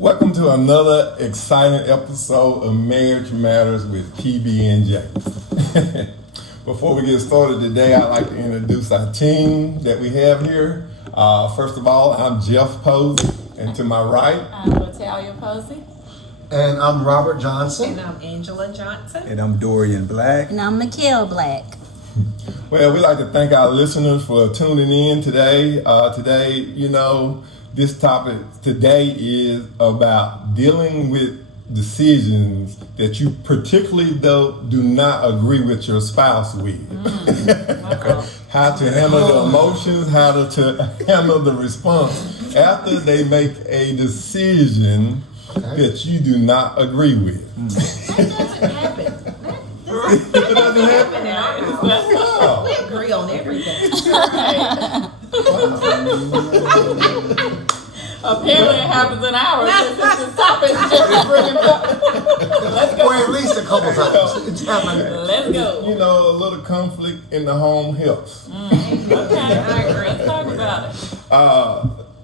Welcome to another exciting episode of Marriage Matters with PB&J. Before we get started today, I'd like to introduce our team that we have here. First of all, I'm Jeff Posey, and to my right, I'm Natalia Posey. And I'm Robert Johnson. And I'm Angela Johnson. And I'm Dorian Black. And I'm MeKael Black. Well, we'd like to thank our listeners for tuning in today. This topic today is about dealing with decisions that you particularly do not agree with your spouse with. How to handle the emotions, how to handle the response after they make a decision that you do not agree with. That doesn't happen. That doesn't happen in our house. We agree on everything. Apparently it happens in ours. This is topic just bringing up. Let's go. Or at least a couple times. It's happening. Let's go. A little conflict in the home helps. Okay, I agree. Let's talk about it.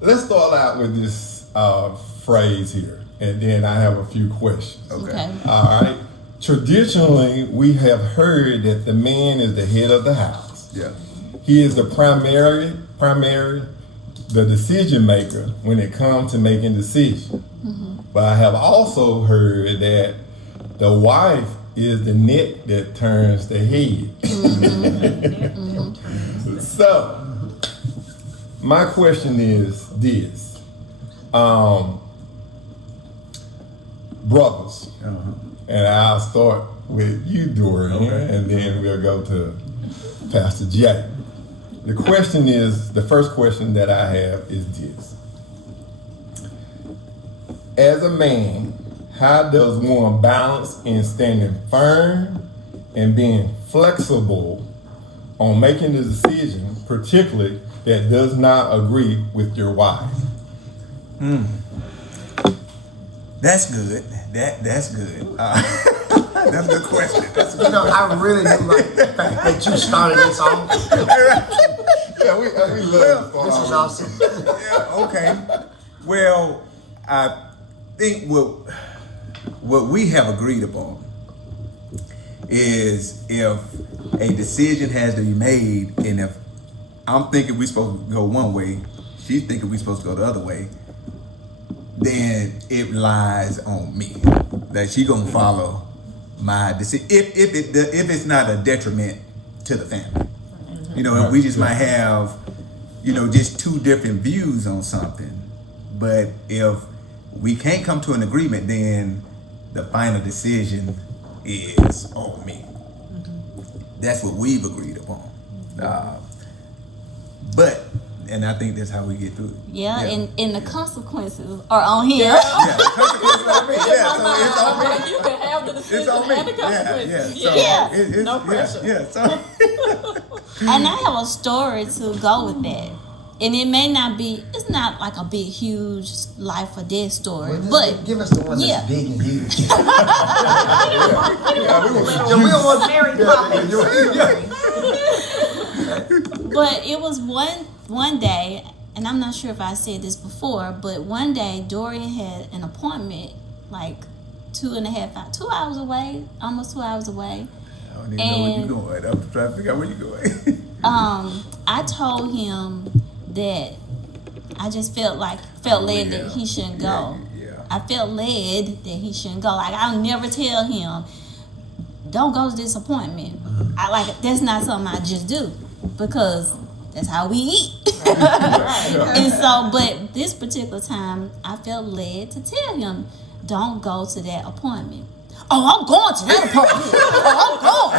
Let's start out with this phrase here, and then I have a few questions. Okay. All right. Traditionally, we have heard that the man is the head of the house. Yeah. He is the primary, the decision maker when it comes to making decisions. Mm-hmm. But I have also heard that the wife is the neck that turns the head. Mm-hmm. So, my question is this. Brothers, and I'll start with you, Dorian, and then we'll go to Pastor Jay. The question is, the first question that I have is this. As a man, how does one balance in standing firm and being flexible on making the decision, particularly that does not agree with your wife? That's good. That's good. That's a good question. I really do like the fact that you started this off. Yeah, we love This is awesome. Yeah, okay. Well, I think what we have agreed upon is if a decision has to be made, and if I'm thinking we're supposed to go one way, she's thinking we're supposed to go the other way, then it lies on me that she gonna follow my decision if it's not a detriment to the family. And we just might have just two different views on something, but if we can't come to an agreement, then the final decision is on me. That's what we've agreed upon. And I think that's how we get through it. Yeah. And the consequences are on him. Yeah, the consequences are on me. Yeah, so it's on me. You can have the decision It's on me. and the consequences. Yeah. No pressure. Yeah. So. And I have a story to go with that. And it may not be, it's not like a big, huge life or death story. But give us the one that's big and huge. We don't want Mary Poppins. But it was one day, and I'm not sure if I said this before, but one day Dorian had an appointment like 2 hours away, almost 2 hours away. I don't even know where you're going. I'm trying to figure out where you're going. I told him that I just felt led that he shouldn't go. Yeah. I felt led that he shouldn't go. Like, I'll never tell him, don't go to this appointment. That's not something I just do, because that's how we eat. And so, but this particular time, I felt led to tell him, don't go to that appointment. Oh, I'm going to that appointment. I'm going.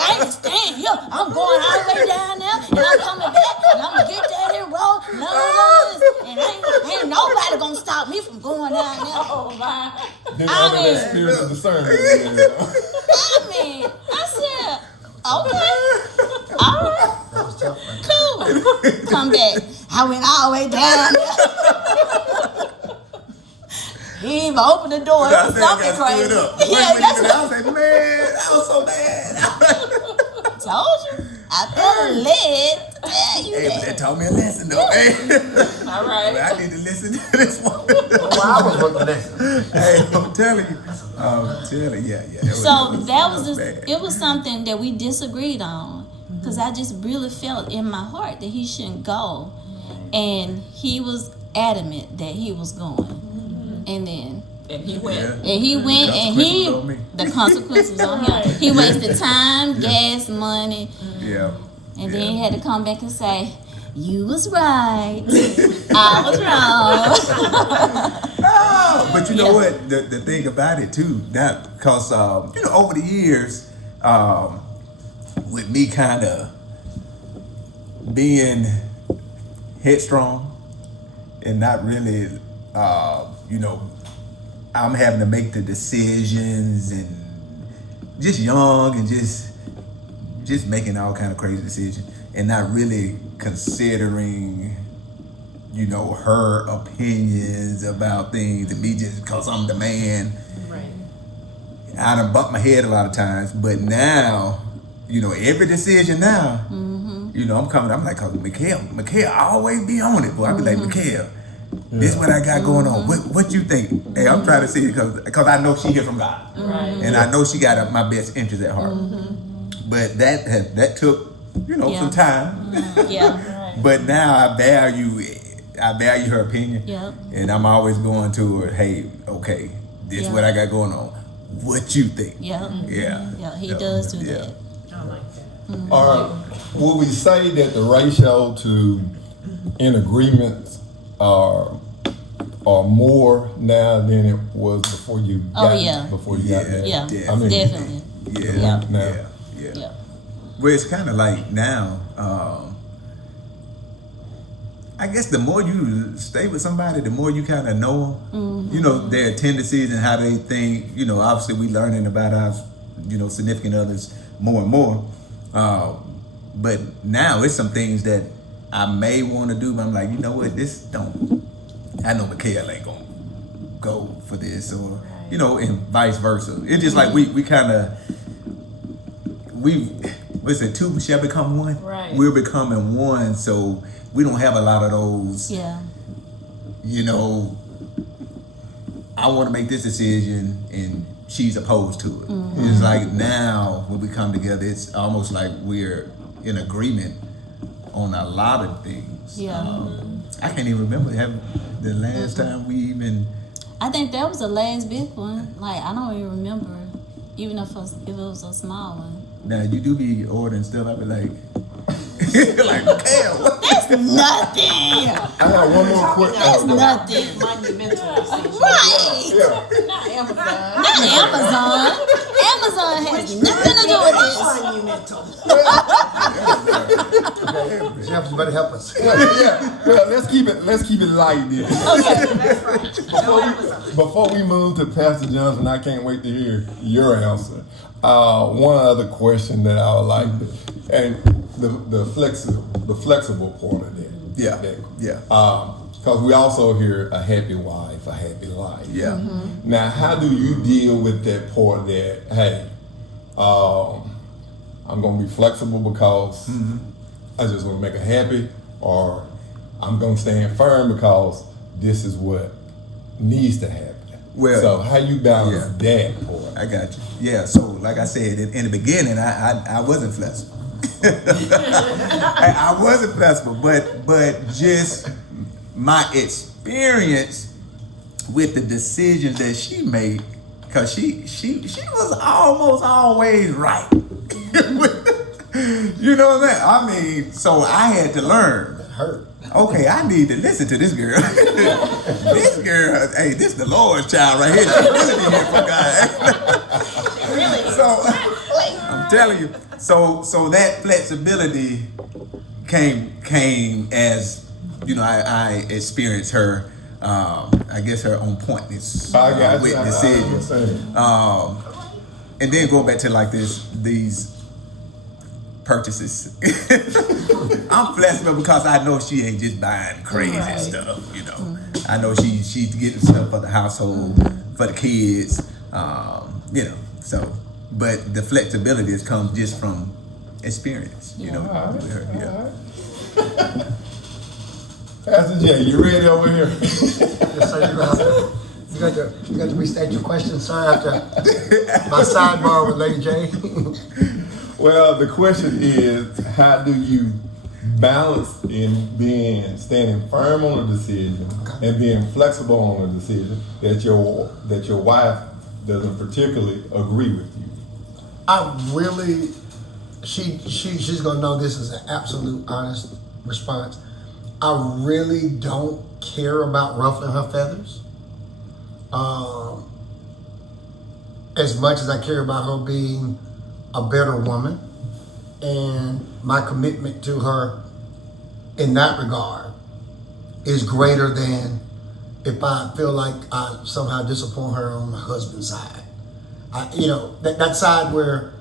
I ain't staying here. I'm going all the way down there, and I'm coming back, and I'm going to get that and roll. And ain't nobody going to stop me from going down there. Oh, my. That spirit of discernment. I said, okay, all right, That was tough. cool. Come back. I went all the way down there. He didn't even open the door. It was something crazy. Yeah, that's what I was like, man, that was so bad. I told you. I feel led to tell you Hey, but that. that taught me a lesson though. Hey, All right. I need to listen to this one. Well, I was going to listen. Hey, I'm telling you. Yeah. That was bad. it was something that we disagreed on, because I just really felt in my heart that he shouldn't go, and he was adamant that he was going, and then. And he went. Yeah. And he went, and the consequences was on him. He wasted time, gas, money, Yeah. and then he had to come back and say, "You was right, I was wrong." Oh, but you know what? The thing about it too, that because over the years, with me kind of being headstrong and not really, I'm having to make the decisions and just young and just making all kind of crazy decisions and not really considering, her opinions about things and me just because I'm the man. Right. I done bumped my head a lot of times, but now, every decision now, I'm like, cause MeKael always be on it, boy. I be like, MeKael, this what I got going on. What you think? Hey, I'm trying to see it because I know she hear from God, Right. and I know she got my best interest at heart. But that took some time. Yeah, But now I value her opinion, and I'm always going to her. Hey, okay, this what I got going on. What you think? yeah. He Yeah. does do Yeah. that. I like that. Or will we say that the ratio to in agreements are more now than it was before you got before you got there? Yeah, Definitely. definitely. Yeah. Well, it's kind of like now. I guess the more you stay with somebody, the more you kind of know them. Their tendencies and how they think. Obviously we learning about our, significant others more and more. But now it's some things that I may want to do, but I'm like, you know what, I know MeKael ain't gonna go for this, or and vice versa. It's just like we two shall become one. Right. We're becoming one, so we don't have a lot of those. Yeah. I want to make this decision, and she's opposed to it. It's like now when we come together, it's almost like we're in agreement on a lot of things. Yeah. I can't even remember the last time we even. I think that was the last big one. Like, I don't even remember, even if it was a small one. Now you do be ordering stuff. I be like, MeKael, what? That's nothing. I got one more question. That's nothing. Monumental decision. Right. Yeah. Not Amazon. Not Amazon. Amazon has nothing to do with this. Monumental. Jeff, you better help us. Well, let's keep it light then. That's right. No Amazon. Before we move to Pastor Johnson, I can't wait to hear your answer. One other question that I would like, and the flexible part of that. Yeah. Because we also hear a happy wife, a happy life. Yeah. Now, how do you deal with that part that, hey, I'm going to be flexible because I just want to make her happy, or I'm going to stand firm because this is what needs to happen? Well, so how you balance that part? I got you. Yeah. So, like I said in the beginning, I wasn't flexible. I wasn't flexible, but just my experience with the decisions that she made, because she was almost always right. You know what I'm saying? I mean, so I had to learn. Hurt. Okay, I need to listen to this girl. This girl, hey, this the Lord's child right here. She really be here for God. Really? So I'm telling you. So that flexibility came as I experienced her. I guess her on pointness with decisions. And then going back to like these purchases. I'm flexible because I know she ain't just buying crazy stuff, I know she's getting stuff for the household, for the kids, so, but the flexibility comes just from experience. You know, All with her, yeah. right. Pastor J, you ready over here? Yes, sir, you got to restate your question, sir, after my sidebar with Lady J. Well, the question is, how do you balance in standing firm on a decision and being flexible on a decision that your wife doesn't particularly agree with you? I really, she's gonna know this is an absolute honest response. I really don't care about ruffling her feathers as much as I care about her being a better woman, and my commitment to her in that regard is greater than if I feel like I somehow disappoint her on my husband's side. That side where,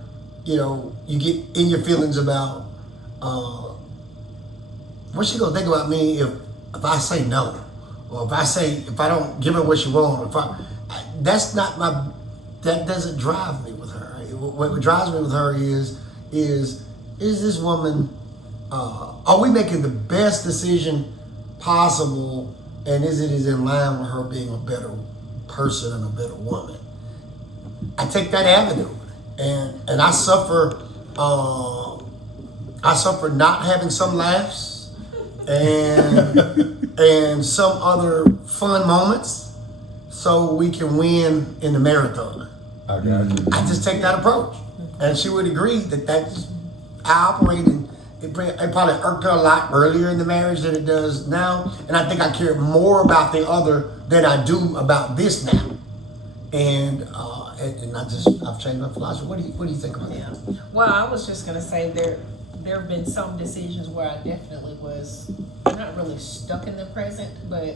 you get in your feelings about what's she gonna think about me if I say no, or if I don't give her what she wants, that doesn't drive me with her. What drives me with her is this woman, are we making the best decision possible, and is it in line with her being a better person and a better woman? I take that avenue, and I suffer not having some laughs and some other fun moments, so we can win in the marathon. I got you. I just take that approach, and she would agree that's I operate in. It probably irked her a lot earlier in the marriage than it does now, and I think I care more about the other than I do about this now. And I've changed my philosophy. What do you think about that? Well, I was just gonna say there have been some decisions where I definitely was not really stuck in the present, but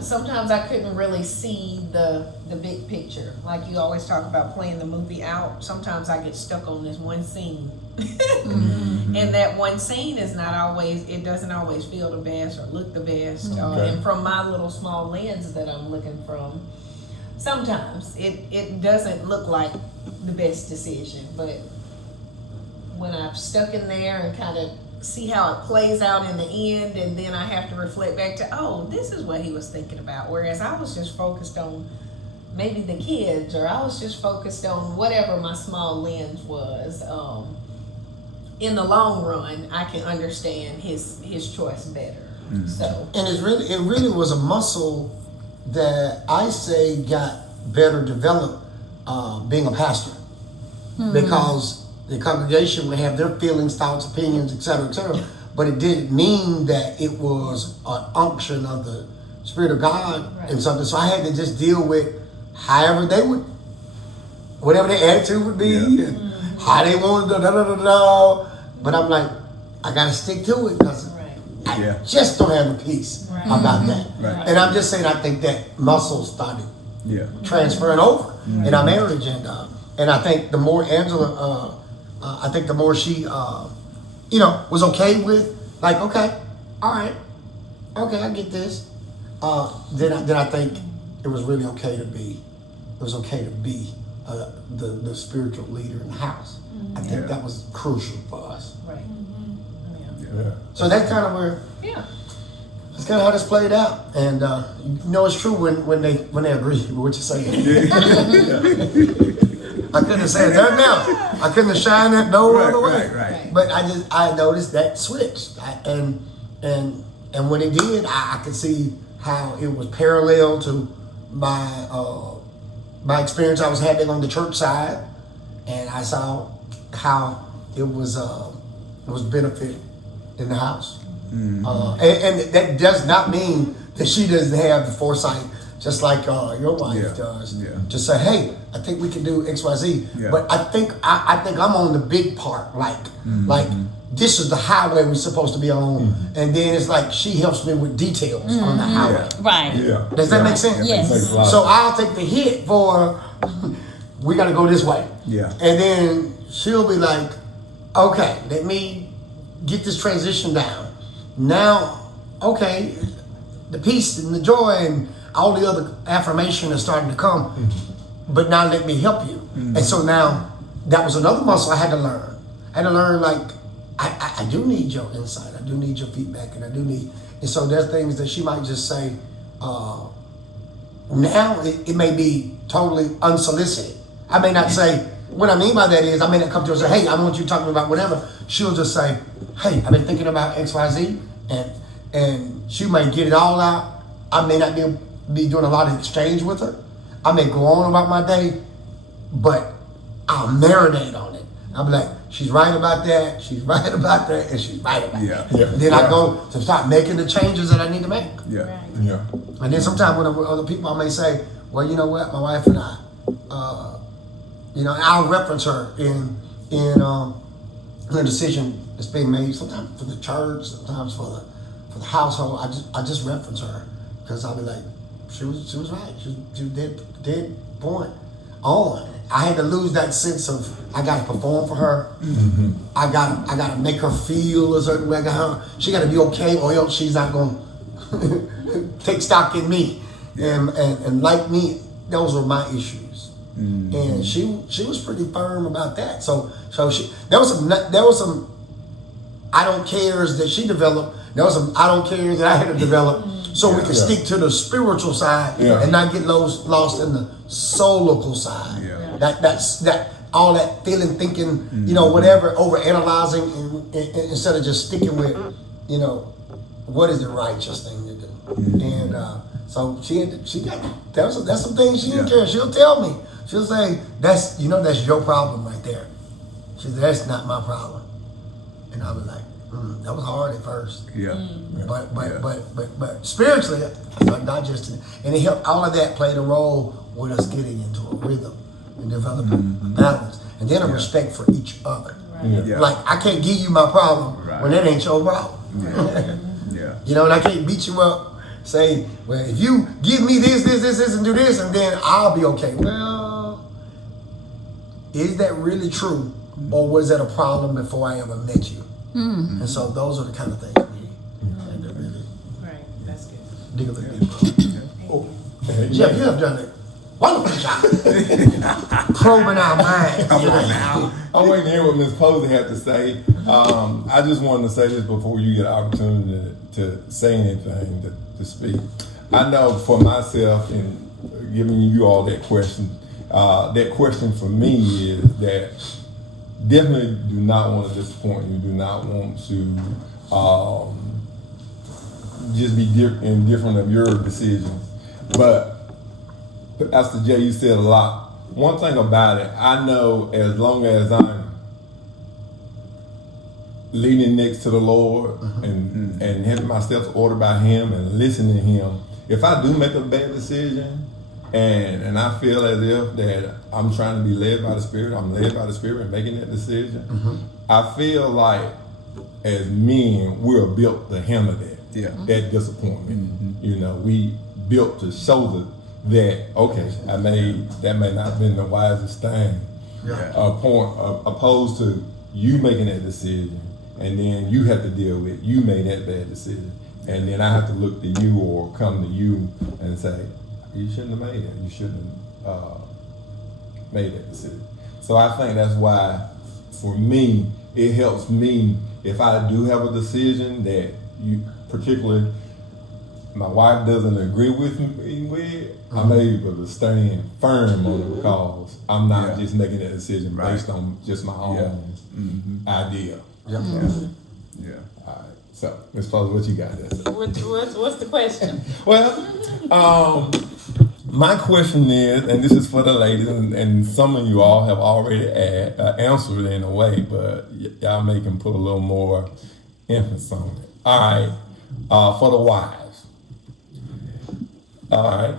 sometimes I couldn't really see the big picture. Like you always talk about playing the movie out. Sometimes I get stuck on this one scene. And that one scene is it doesn't always feel the best or look the best. And from my little small lens that I'm looking from, sometimes it doesn't look like the best decision. But when I'm stuck in there and kind of see how it plays out in the end, and then I have to reflect back to, this is what he was thinking about. Whereas I was just focused on maybe the kids, or I was just focused on whatever my small lens was. In the long run, I can understand his choice better. So, And it really was a muscle that I say got better developed being a pastor, because the congregation would have their feelings, thoughts, opinions, etc., but it didn't mean that it was an unction of the Spirit of God and something. So I had to just deal with however they would, whatever their attitude would be, and how they wanted to But I'm like, I gotta stick to it, because I just don't have the peace about that. Right. And I'm just saying, I think that muscle started transferring over in our marriage, and I think the more Angela, I think the more she, was okay with, like, okay, all right, okay, I get this. Then I think it was really okay to be. It was okay to be the spiritual leader in the house. I think that was crucial for us. right. Yeah. So that's kind of where. Yeah. That's kind of how this played out, and it's true when they agree with what you're saying. I couldn't have said that now. I couldn't have shined that no other way. Right. But I noticed that switched, and when it did, I could see how it was parallel to my experience I was having on the church side, and I saw how it was benefit in the house. And that does not mean that she doesn't have the foresight, just like your wife does, to say, hey, I think we can do X, Y, Z. But I think I'm on the big part, like this is the highway we're supposed to be on, and then it's like she helps me with details on the highway. Right. Yeah. Does that make sense? Yes. Makes a lot of So I'll take the hit for we got to go this way. Yeah. And then she'll be like, okay, let me get this transition down. Now, okay, the peace and the joy and all the other affirmation is starting to come, but now let me help you. And so now that was another muscle I had to learn. had to learn like I do need your insight. I do need your feedback, and I do need. And so there's things that she might just say. Now it may be totally unsolicited. I may not say. What I mean by that is, I may not come to her and say, "Hey, I want you talking about whatever." She'll just say, "Hey, I've been thinking about X, Y, Z," and she may get it all out. I may not be doing a lot of exchange with her. I may go on about my day, but I'll marinate on it. I'll be like, she's right about that, she's right about that, and she's right about that. Yeah. Then I go to start making the changes that I need to make. Yeah. Right. Yeah. And then sometimes when I'm with other people, I may say, well, you know what, my wife and I, I'll reference her in a decision that's being made, sometimes for the church, sometimes for the household. I just reference her because I'll be like, she was right. She was dead point on. I had to lose that sense of I gotta perform for her. Mm-hmm. I gotta make her feel a certain way. She gotta be okay, or else she's not gonna take stock in me. And like me, those were my issues. Mm-hmm. And she was pretty firm about that. So there was some I don't cares that she developed. There was some I don't cares that I had to develop. So we can stick to the spiritual side and not get lost in the soulical side. Yeah. That's all that feeling, thinking, whatever, over analyzing, and instead of just sticking with, what is the righteous thing to do. Mm-hmm. And so she got that's some things she didn't care. She'll tell me. She'll say that's your problem right there. She said that's not my problem, and I was like. That was hard at first. Yeah. But spiritually, I started digesting it. And it helped, all of that played a role with us getting into a rhythm and developing a balance. And then a respect for each other. Right. Yeah. Like, I can't give you my problem when that ain't your problem. Yeah. And I can't beat you up, say, well, if you give me this, and do this, and then I'll be okay. Well, is that really true? Or was that a problem before I ever met you? Mm-hmm. And so those are the kind of things we had to really that's good. dig a little deeper. Jeff, you have done a wonderful job probing our minds. I'm waiting to hear what Ms. Posey had to say. I just wanted to say this before you get an opportunity to say anything, to speak. I know for myself, in giving you all that question for me is that definitely do not want to disappoint you. Do not want to just be indifferent of your decisions. But Pastor J, you said a lot. One thing about it, I know as long as I'm leaning next to the Lord and having my steps ordered by Him and listening to Him, if I do make a bad decision, and I feel as if that I'm trying to be led by the Spirit, I'm led by the Spirit and making that decision. Mm-hmm. I feel like as men, we're built to handle that disappointment. Mm-hmm. We built to show that okay, that may not have been the wisest thing. Yeah. Opposed to you making that decision, and then you have to deal with you made that bad decision, and then I have to look to you or come to you and say, you shouldn't have made it. You shouldn't have made that decision. So I think that's why, for me, it helps me if I do have a decision that particularly my wife doesn't agree with me with, I'm able to stand firm on it because I'm not just making that decision based on just my own idea. Yeah. All right. So, Ms. Posey, what you got there? What's the question? Well, my question is, and this is for the ladies, and some of you all have already answered in a way, but y'all may can put a little more emphasis on it. All right, for the wives. All right.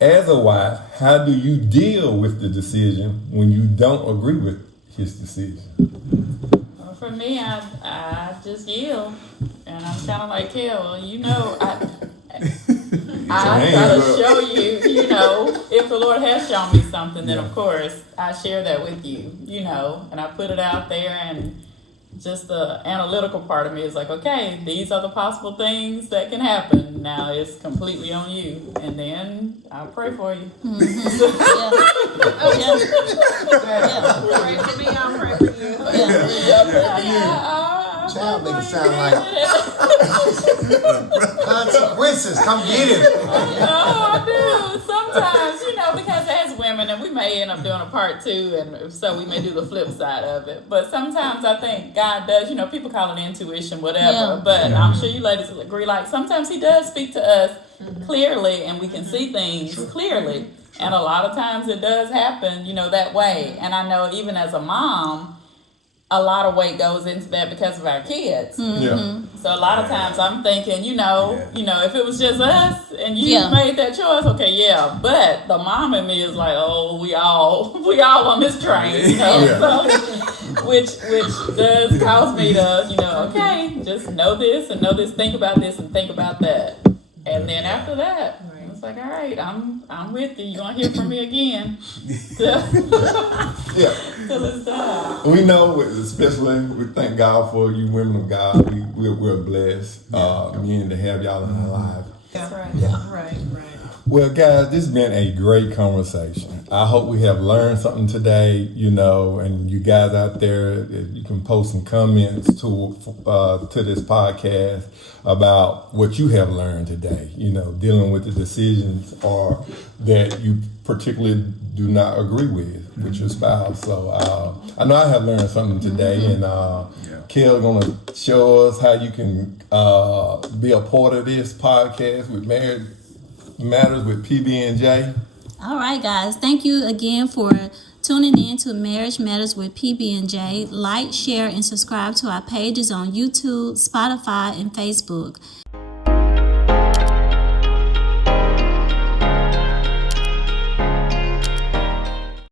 As a wife, how do you deal with the decision when you don't agree with his decision? Well, for me, I just yield, and I'm kind of like Kel. I try to show you, if the Lord has shown me something, then of course I share that with you, and I put it out there, and just the analytical part of me is like, okay, these are the possible things that can happen. Now it's completely on you, and then I'll pray for you. Yeah. Pray for me, I'll pray for you. Child make it sound like consequences. Come get it. Oh, dude. Sometimes, because as women, and we may end up doing a part 2, and so we may do the flip side of it. But sometimes I think God does, people call it intuition, whatever. Yeah. But I'm sure you ladies will agree, like sometimes He does speak to us clearly, and we can see things clearly. And a lot of times it does happen, that way. And I know even as a mom, a lot of weight goes into that because of our kids. Yeah. So a lot of times I'm thinking, if it was just us and you Yeah. made that choice, okay, yeah. But the mom in me is like, oh, we all on this train, So, which does cause me to, okay, just know this and know this, think about this and think about that. And then after that, it's like, all right, I'm with you. You're gonna hear from me again. Yeah. Till it's done. We know, especially, we thank God for you women of God. We're blessed, men, to have y'all in our lives. That's right. Yeah. Right. Well, guys, this has been a great conversation. I hope we have learned something today, and you guys out there, you can post some comments to this podcast about what you have learned today, dealing with the decisions or that you particularly do not agree with your spouse. So I know I have learned something today, and Kel's gonna show us how you can be a part of this podcast with Marriage Matters with PB&J. All right, guys. Thank you again for tuning in to Marriage Matters with PB&J. Like, share, and subscribe to our pages on YouTube, Spotify, and Facebook.